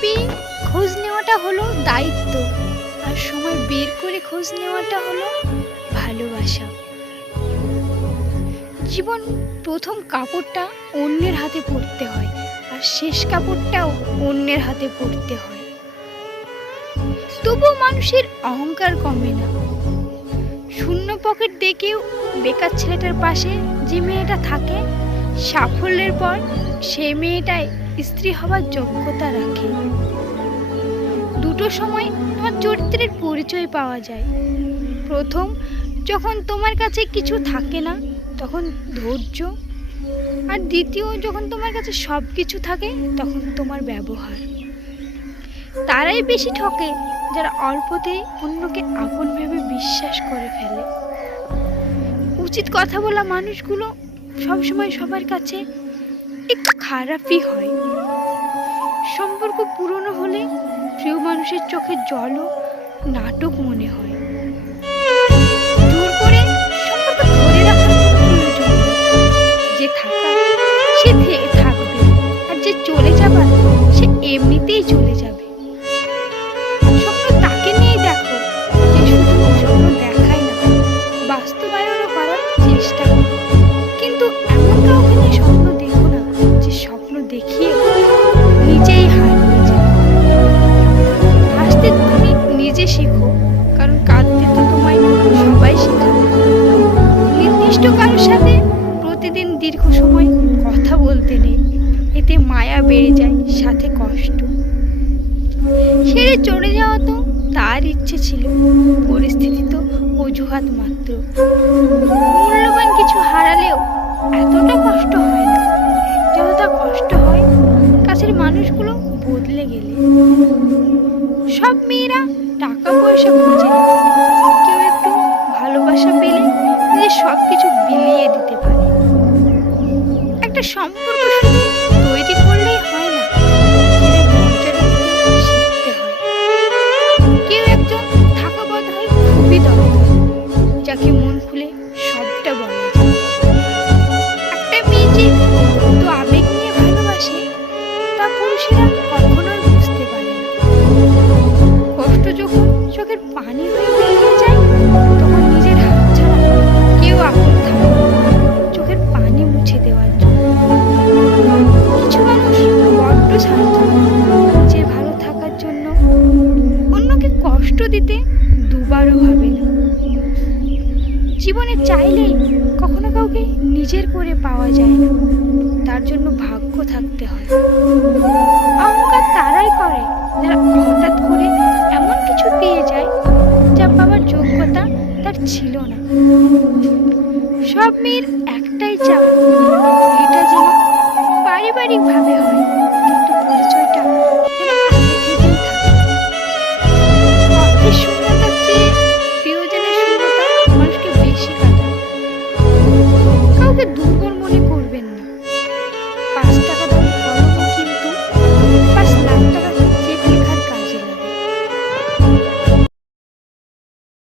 পেয়ে খোঁজ নেওয়াটা হলো দায়িত্ব আর সময় বের করে খোঁজ নেওয়াটা হলো ভালোবাসা। জীবন প্রথম কাপড়টা অন্যের হাতে পরতে হয় আর শেষ কাপড়টাও অন্যের হাতে পরতে হয়। তবুও মানুষের অহংকার কমে না। শূন্য পকেট দেখেও বেকার ছেলেটার পাশে যে মেয়েটা থাকে, সাফল্যের পর সেই মেয়েটাই স্ত্রী হবার যোগ্যতা রাখে। দুটো সময় তোমার চরিত্রের পরিচয় পাওয়া যায়। প্রথম, যখন তোমার কাছে কিছু থাকে না, তখন ধৈর্য। আর দ্বিতীয়, যখন তোমার কাছে সব কিছু থাকে, তখন তোমার ব্যবহার। তারাই বেশি ঠকে, যারা অল্পতেই অন্যকে আপন ভেবে বিশ্বাস করে ফেলে। উচিত কথা বলা মানুষগুলো সবসময় সবার কাছে একটু খারাপই হয়। সম্পর্ক পুরনো হলে প্রিয় মানুষের চোখে জলও, নাটক মনে হয়। জোর করে ধরে থাকা সে থাকবে। আর যে চলে যাবার, সে এমনিতেই চলে যাবে। শেখো, কারণ কাঁদতে তো তোমায় সবাই শেখাবে নির্দিষ্ট কারোর সাথে প্রতিদিন দীর্ঘ সময় কথা বলতে নেই, এতে মায়া বেড়ে যায়, সাথে কষ্ট। ছেড়ে চলে যাওয়া তো তার ইচ্ছে ছিল, পরিস্থিতি তো অজুহাত মাত্র। মূল্যবান কিছু হারালেও এতটা কষ্ট হয় না, যতটা কষ্ট হয়, কাছের মানুষগুলো বদলে গেলে। সব মেয়েরা টাকা পয়সা খুঁজে। কেউ একটু ভালোবাসা পেলে চোখের পানি হয়ে বেরিয়ে যায়, তখন নিজের হাত ছাড়া কেউ আপন থাকে চোখের পানি মুছে দেওয়ার জন্য। কিছু মানুষ বড্ড স্বার্থ নিজের ভালো থাকার জন্য অন্যকে কষ্ট দিতে দুবারও ভাবে না। জীবনে চাইলেই কখনো কাউকে নিজের করে পাওয়া যায় না। তার জন্য ভাগ্য থাকতে হয়। অহংকার তারাই করে যারা হঠাৎ করে ছিল না। সব মেয়ের একটাই চাওয়া এটা যেন পারিবারিকভাবে হয়।